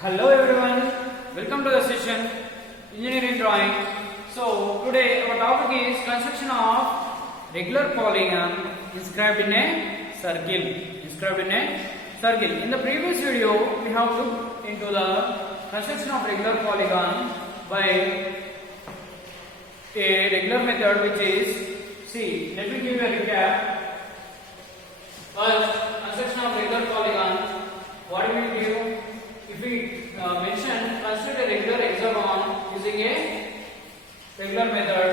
Hello everyone, welcome to the session Engineering Drawing. So today our topic is construction of regular polygon inscribed in a circle. In the previous video we have looked into the construction of regular polygon by a regular method which is, see, let me give you a recap. First, construction of regular polygon, what we will do? If we mention construct a regular hexagon using a regular method,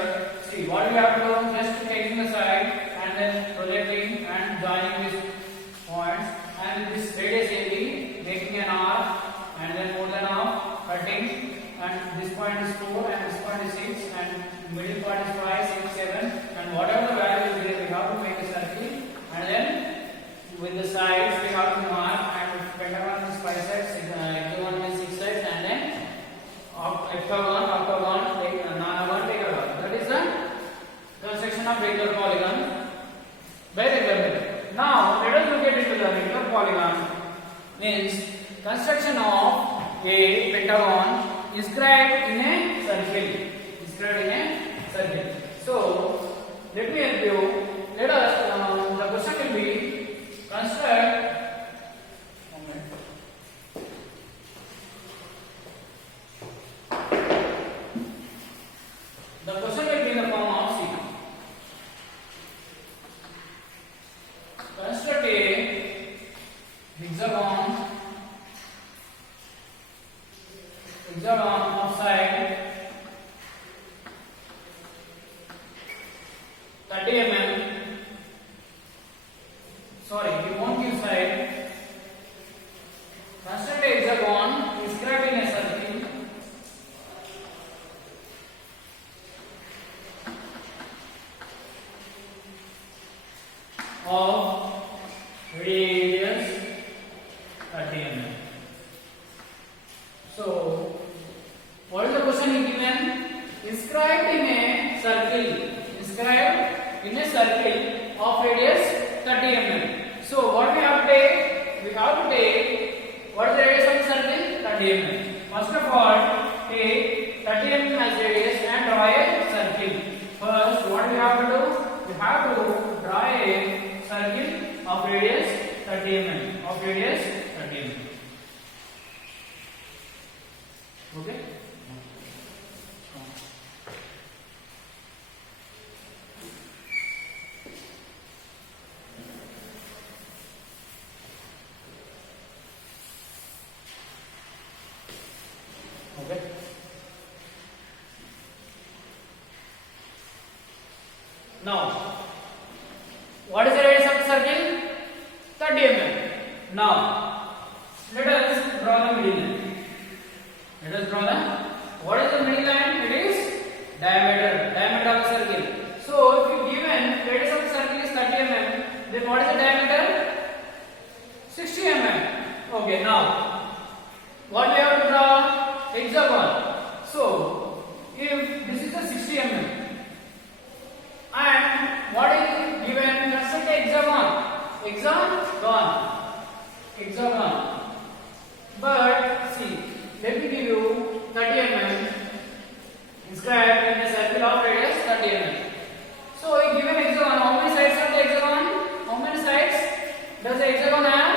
see what we have to do, just taking the side and then projecting and joining these points, and this radius AB making an arc and then more than arc cutting, and this point is 4 and this point is 6 and middle part is 5, 6, 7, and whatever the value is there we have to make a circle, and then with the sides we have to mark, and pentagon is 5 sides, hexagon is 6 sides, and then octagon, nonagon, decagon. That is the construction of regular polygon by regular method. Now let us look into the regular polygon, means construction of a pentagon inscribed in a circle. So let me help you. Let us. The question will be construct. The question will be in the form of C. Construct a hexagon of side 30 mm. Sorry, we won't give side. Construct a hexagon inscribed in a circle of radius 30 mm. So, what is the question given? Inscribed in a circle of radius 30 mm. So, what we have to take? We have to take what is the radius of the circle? 30 mm. First of all, take 30 mm as radius and draw a circle. First, what we have to do? We have to draw a circle of radius 30 mm. Okay? Okay. Now, what is the radius of the circle? 30 mm. Now, let us draw the middle line. What is the middle line? It is diameter of the circle. So, if you given radius of the circle is 30 mm, then what is the diameter? 60 mm. Okay, now, what we have to draw? Hexagon. So, if this is the 60 mm, and what is given? Construct a hexagon. But see, let me give you 30 mm inscribed in a circle of radius 30 mm. So, a given hexagon, how many sides are the hexagon? How many sides does the hexagon have?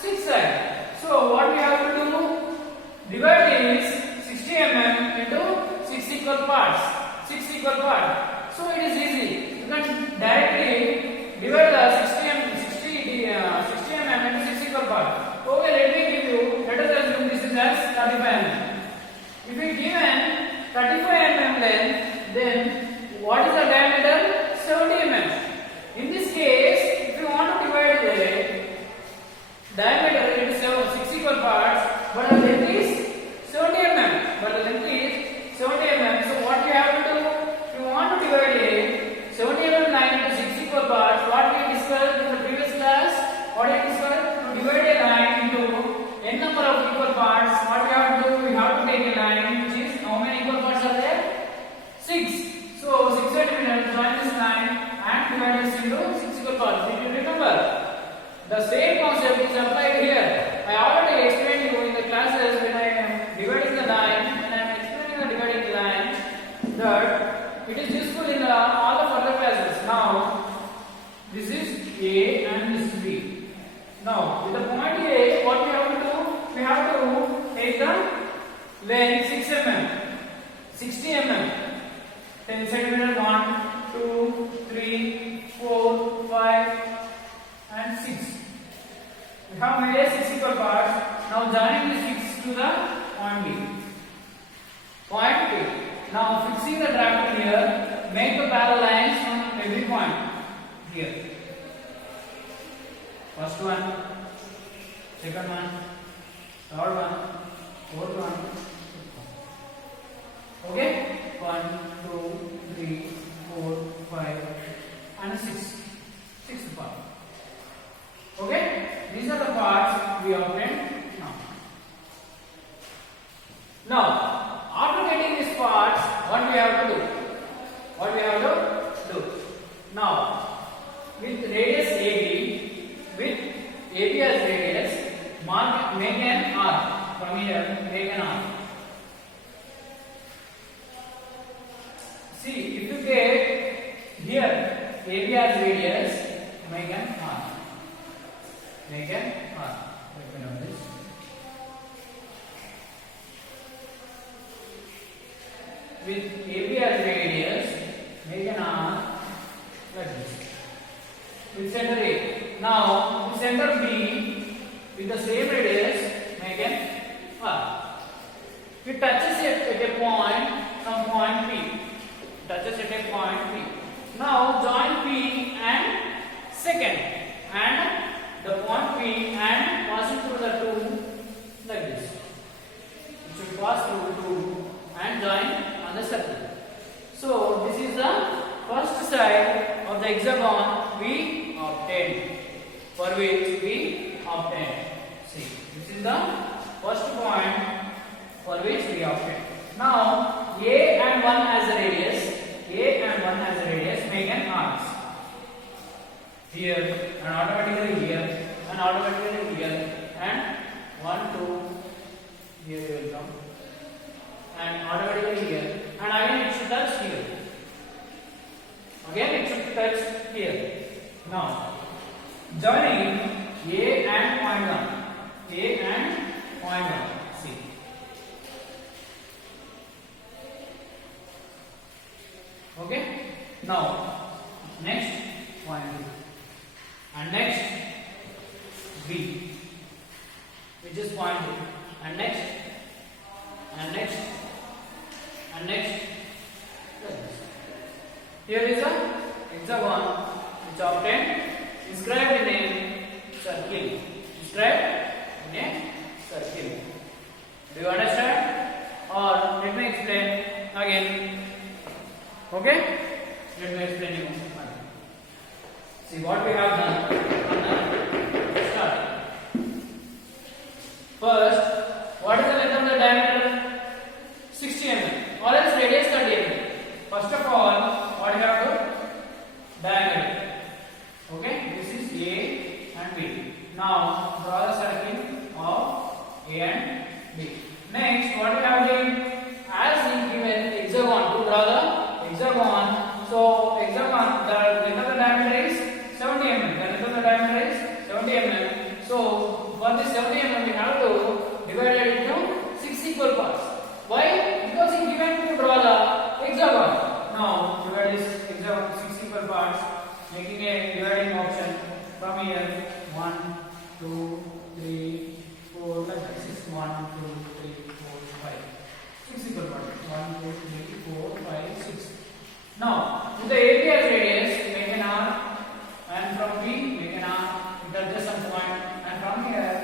6 sides. So, what This is A and this is B. Now, with the point A, what we have to do? We have to take the length 6 mm, 60 mm, 10 cm, 1, 2, 3, 4, 5, and 6. We have made a 6 equal parts. Now, joining the 6 to the point B. Point B. Now, fixing the drafter here, make the parallel lines from every point here. First one, second one, third one, fourth one. Okay? 1, 2, 3, 4, 5, and 6. Sixth part. Okay? These are the parts we obtained now. Now, after getting these parts, what we have to do? What we have to do? Now, with radius AB, with AB as radius, make an arc. From here, make an arc. See, if you get here AB as radius, make an arc. Make an arc. Let me know this. With AB as radius, make an arc like this. With center A. Now, with center B, with the same radius, make an arc. It touches at a point, some point P. Touches at a point P. Now, join P and second, and the point P and passing through the 2 like this. It should pass through 2 and join on the circle. So, this is the first side of the hexagon we obtained, for which we obtained. See, this is the first point for which we obtained. Now, A and 1 has a radius. A and 1 has a radius. Make an arc. Here and automatically here and automatically here and 1, 2. Here you will come. And automatically here, and again it should touch here. Again it should touch here. Now, joining A and point 1. A and point 1. See. Okay? Now, next point B. And next B. Which is point B. And next. And next. And next, here is a hexagon which obtained, inscribed in a circle. Inscribed in a circle. Do you understand? Or let me explain again. Okay? Let me explain you. See what we have done. Start. First, what is the length of the diameter? 60 mm. Or else radius 30 mm. First of all, what you have to? Diameter. Okay, this is A and B. Now, draw the circle of A and B. Next, what you have done? As in given hexagon, to draw the hexagon. So, hexagon, the length of the diameter is 70 mm. The length of the diameter is 70 mm. So, for this 70 mm, we have to divide it into 6 equal parts. Why? Because it given to draw the hexagon. Now, divide this hexagon 6 equal parts, making a dividing option from here 1, 2, 3, 4, like this is 1, 2, 3, 4, 5. 6 equal parts. 1, 2, 3, 4, 5, 6. Now, with the AB as radius, make an arc, and from B, make an arc, it touches some point, and from here,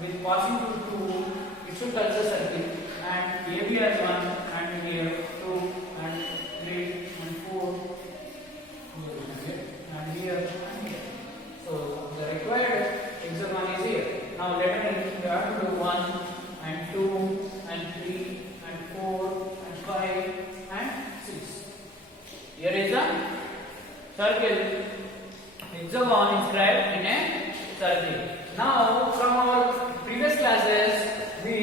with passing through 2, it should touch the circle. And AB as 1, and here 2 and 3 and 4 and here and here. So the required hexagon is here. Now let us we have to do 1 and 2 and 3 and 4 and 5 and 6. Here is a circle, hexagon inscribed in a circle. Now from our previous classes we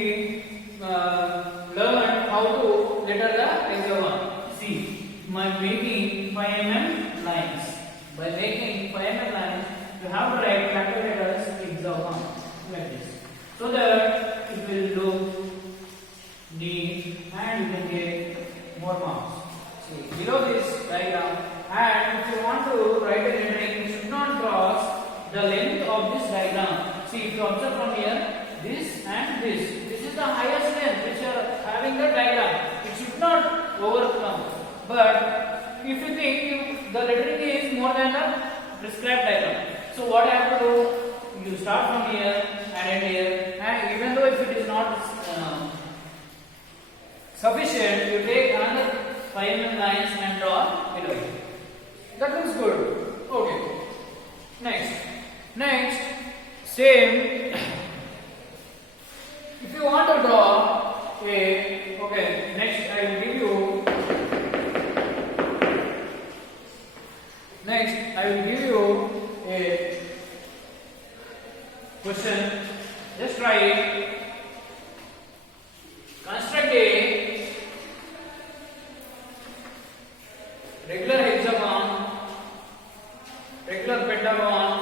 learn how to letter the hexagon. See, by making 5 mm lines. By making 5 mm you have to write capital letters hexagon like this, so that it will look neat and you can get more marks. See, below this diagram, and if you want to write a lettering, you should not cross the length of this diagram. See, if you observe from here, this and this is the highest length which you are having the diagram. It should not overcome. But if you think the lettering is more than the prescribed diagram, so what I have to do? You start from here and end here, and even though if it is not sufficient, you take another 5 mm lines and draw below it. That looks good. Okay. Next, same. If you want to draw a, okay, next I will give you a question. Just try it. Construct a regular hexagon, regular pentagon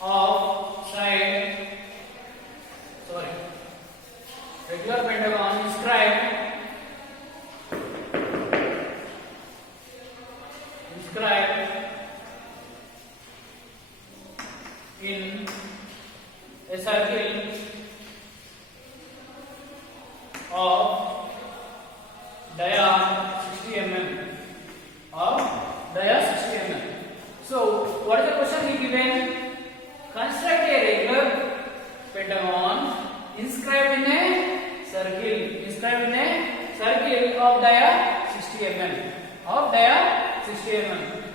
of side, regular pentagon inscribed in a circle of dia 60 mm. So, what is the question he given? Construct a regular pentagon inscribed in a circle of dia 60 mm.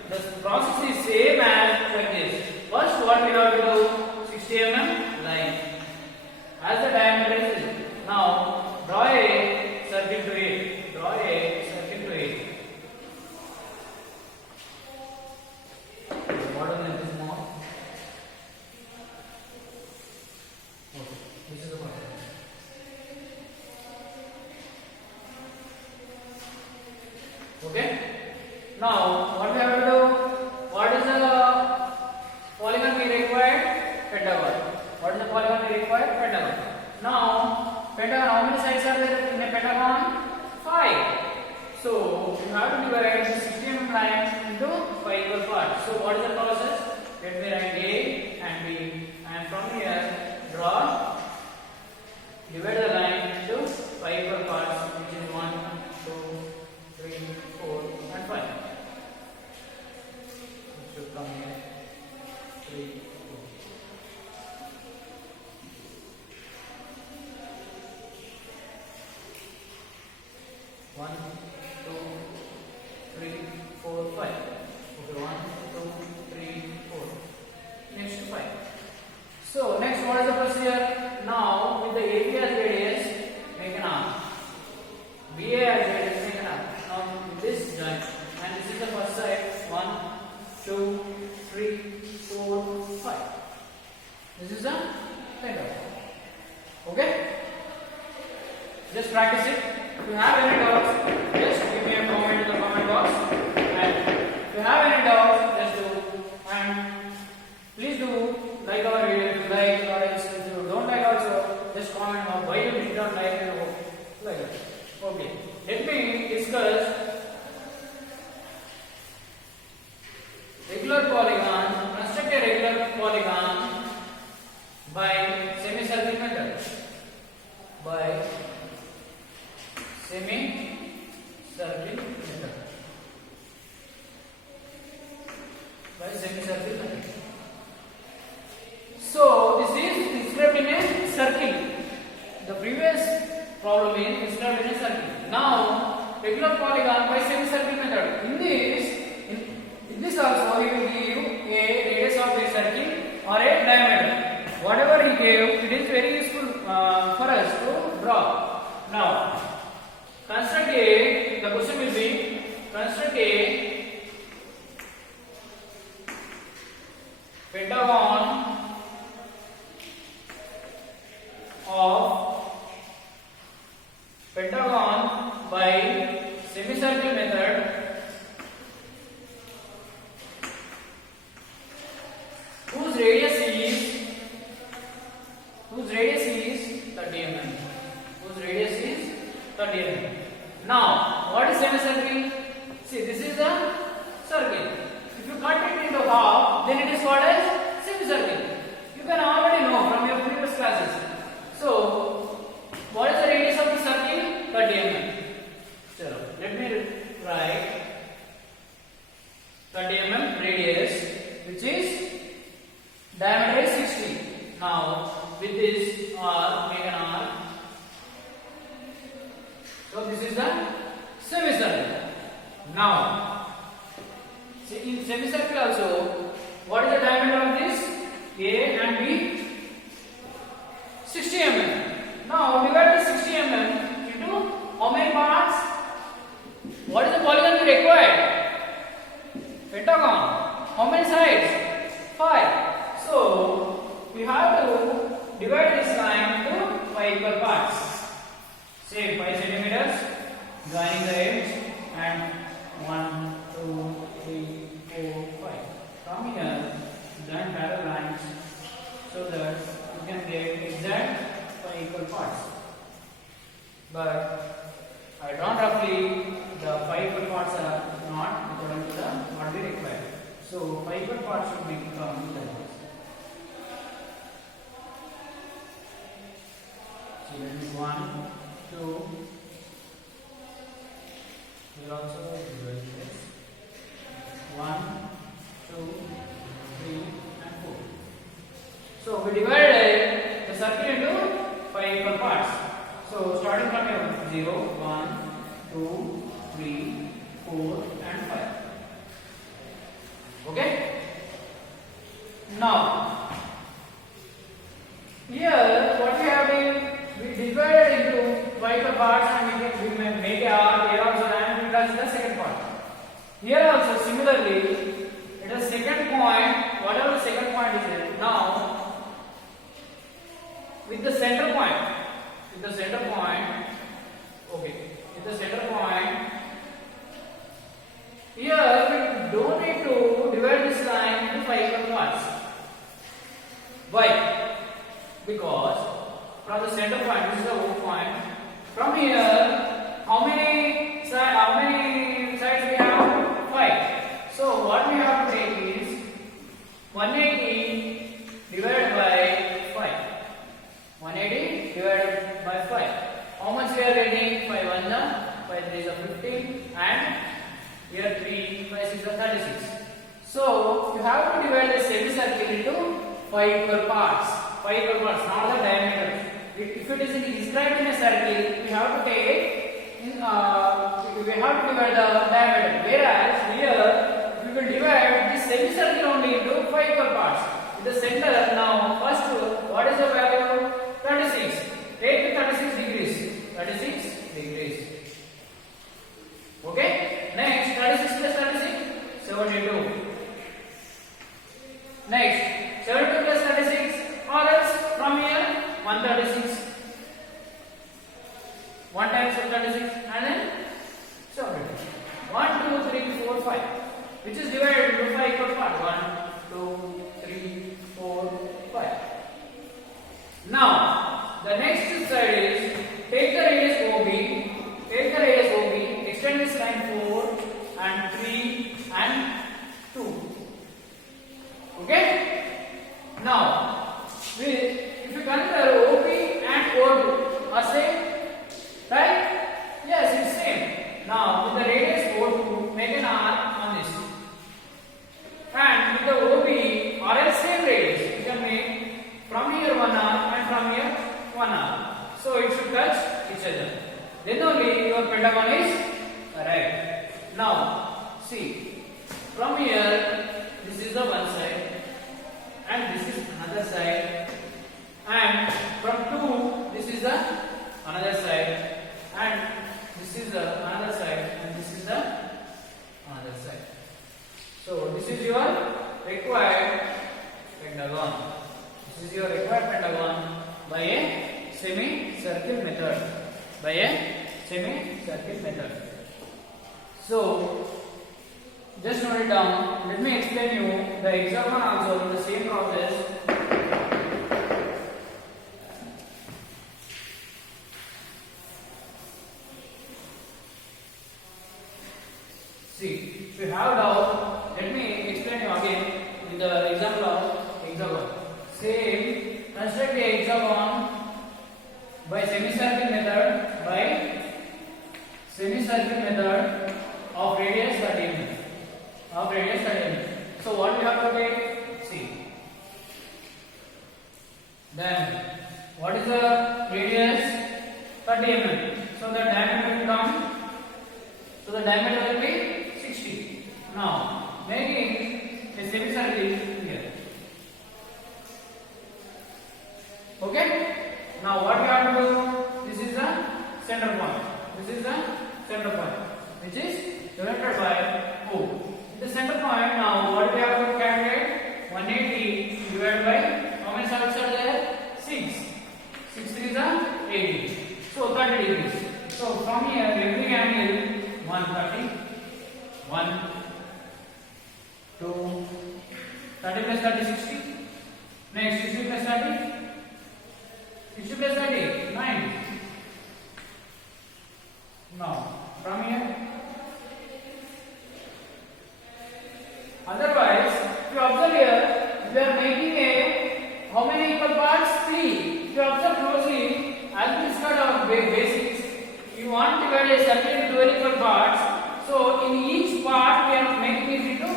The process is same as like this. First, what we have to do? 60 mm line. As the diameter is, now draw a circle to it. Modern length is more. Okay, this is the one. Okay. Now, what we have to do? What is the polygon we required? Pentagon. What is the polygon we required? Pentagon. Now, pentagon, how many sides are there in a pentagon? 5. So, you have to divide the 60 mm line into 5 equal parts. So, what is the process? Let me write A and B, and from here draw, divide the line into 5 equal parts, which is 1, 2, 3, 4, and 5. It should come here. 3, 4. One, 2, 3, 4, 5. Okay, 1, 2, 3, 4. Next 5. So next, what is the procedure? Now with the AB as radius, make an arc. BA as radius, make an arc. Now with this joint, and this is the first side. 1, 2, 3, 4, 5. This is the pentagon. Okay. Just practice it. If you have any doubts, just give me a comment in the comment box. And if you have any doubts, just do. And please do like our video if you like, or else if you don't like also, just comment on why you did not like it or like that. Okay. Let me discuss regular polygon. Construct a regular polygon by semicircle method. So this is inscribed in a circle. The previous problem is inscribed in a circle. Now regular polygon by semicircle method. In this also he will give you a radius of a circle or a diameter. Whatever he gave, it is very useful for us to draw. Now construct a. The question will be construct a pentagon by semicircle method radius, which is diameter is 60. Now with this R, make an R. So this is the semicircle. Now see, in semicircle also, what is the diameter of this? A and B, 60 mm. Now divide the 60 mm into how many parts? What is the polygon we required? Pentagon. How many sides? 5. So we have to divide this line into 5 equal parts. Say 5 centimeters, joining the edge, and 1, 2, 3, 4, 5. From here, join parallel lines so that you can get exact 5 equal parts. But I drawn roughly the 5 equal parts are not according to the what we require. So 5 equal parts should be from the so that is 1, 2. Here also this 1, 2, 3, and 4. So we divided the circle into 5 equal parts. So starting from here 0, 1, 2, 3, 4, and 5. Okay? Now here what we have been, we divided into 5 equal parts and we may make a R here also, and we touch the second part. Here also similarly, it is second point, whatever the second point is there. Now with the center point, okay, with the center point, here we don't need to divide this line into 5 equal parts. Why? Because from the center point, this is the O point. From here, how many sides we have? 5. So what we have to take is 180 divided by 5. 180 divided by 5. How much we are getting? 5 1 5 3 is 15, and here 3 5 6 is 36. So you have to divide the semicircle into 5 equal parts. 5 equal parts, not the diameter. If it is described in a circle, we have to take we have to divide the diameter. Whereas here we will divide this semicircle only into 5 equal parts. In the center, now first what is the value? 36. Take 36 degrees. 36 degrees. Okay? Next, 36 plus 36, 72. Next, 72 plus 36, or else from here 136. 1 times 36, and then 72. 1, 2, 3, 4, 5. Which is divided into 5 equal parts. 1, 2, 3, 4, 5. Now, the next side is take the radius OB, extend this line 4 and 3 and 2. Okay? Now, if you consider OP and O2 are same, right? Yes, it's same. Now, with the radius O2, make an R on this. And with the OB, or else same radius, you can make from here 1 R and from here 1 R. So it should touch each other. Then only your pentagon is right. Now, see, from here, this is the one side, and this is another side, and from 2, this is the another side, and this is the another side, and this is the another side. So this is your required pentagon. This is your required pentagon by a semicircle method. So just note it down. Let me explain you the example also in the same process. See, if you have doubt, let me explain you again in the example of hexagon. Same, construct the hexagon by semicircle method of radius 30 mm. So what we have to take? C. Then what is the radius? 30 mm. So the diameter will come. So the diameter will be 60. Now making a semicircle here. Okay. Now what we have to do? This is the center point. This is the center point, which is divided by O. The center point. Now what we have to calculate? 180 divided by how many sides are there? 6. 6 3 is 80. So 30 degrees. So from here every angle 130. 1, 2, 30 plus 30 60. Next 60 plus 30. 60 plus 30 9. Now from here. Otherwise, if you observe here, we are making a how many equal parts? 3. If you observe closely, as we discussed our basics, you want to divide a circle into 12 equal parts. So in each part, we are making it into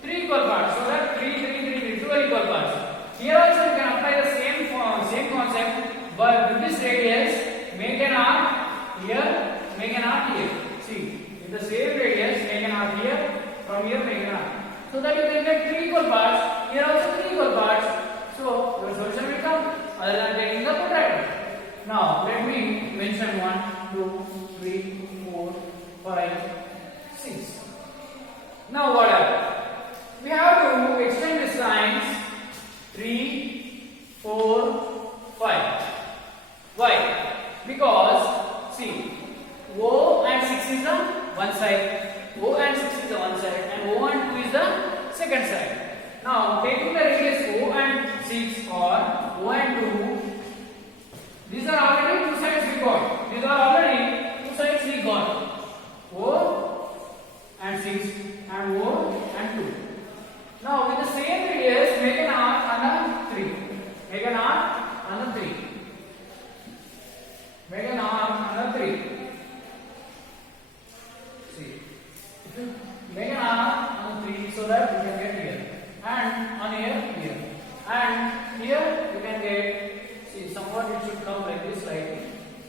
3 equal parts. So that 3, 3, 3, 12 equal parts. Here also you can apply the same concept, but with this radius, make an arc here, make an arc here. See, with the same radius, make an arc here. From here, make an arc. So that you can get 3 equal parts. Here also 3 equal parts. So your solution will come other than taking the protractor. Now let me mention 1, 2, 3, 4, 5, 6. Now what else? We have to extend these lines 3, 4, 5. Why? Because see, O and 6 is the one side. O and 6 is the one side and O and 2 is the second side. Now taking the radius O and 6 or O and 2, these are already 2 sides we got. These are already 2 sides we got. O and 6 and O and 2. Now with the same radius, make an arc on the 3. Make an arc on the 3. Make an arc on the 3. See. Make an arc on the 3 so that you can get here. And on here. And here you can get, see, somewhat it should come like this slightly,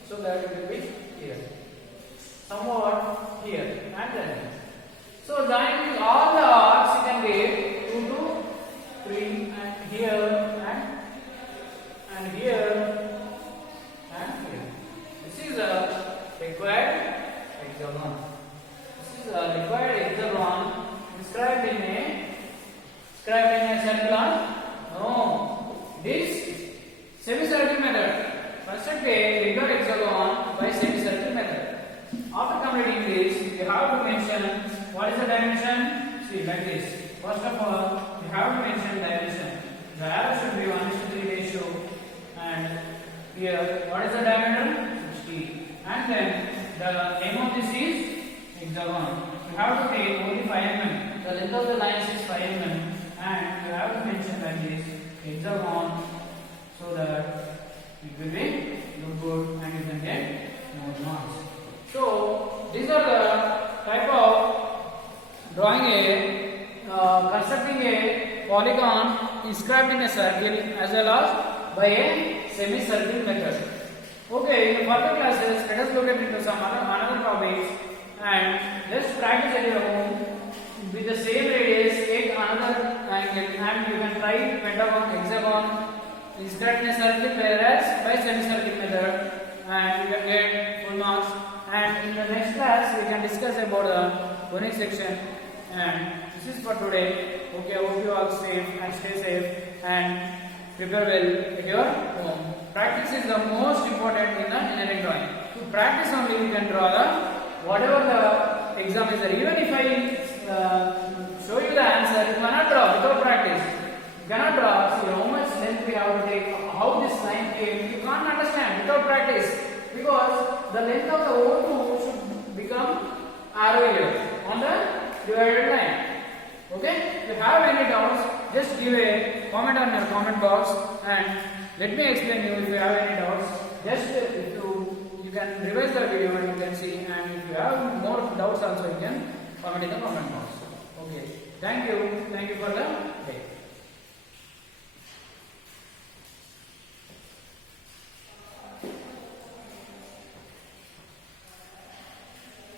so that it will be here. Somewhat here and then. So joining all the arcs you can get 2, 2, 3 and here and here and here. This is a required hexagon. This is a required hexagon described in a circle. No, this semicircle method. Construct a regular hexagon by semicircle method. After completing this, you have to mention what is the dimension. See, like this. First of all, you have to mention dimension. The arrow should be 1:3 ratio. And here, what is the diameter? 60. And then the name of this is hexagon. You have to take only 5 mm. The length of the lines is 5 mm. And you have to mention like this hexagon so that it will be look good and you can get more marks. So these are the type of drawing constructing a polygon inscribed in a circle as well as by a semicircle method. Okay, in the further classes, let us look into some another topics and let's practice at your home. With the same radius, take another angle and you can try pentagon, hexagon, inscribed in a circle whereas by semicircle method and you can get full marks. And in the next class, we can discuss about the conic section. And this is for today. Okay, I hope you all safe and stay safe and prepare well at your home. Practice is the most important in the engineering drawing. To practice only, you can draw the whatever the exam is there. Even if I show you the answer, you cannot draw without practice. You cannot draw. See how much length we have to take, how this line came. You can't understand without practice because the length of the O2 should become arrow here on the divided line. Okay? If you have any doubts, just give a comment on your comment box and let me explain you if you have any doubts. Just you can revise the video and you can see, and if you have more doubts also you can comment in the comment box. Okay. Thank you for the day.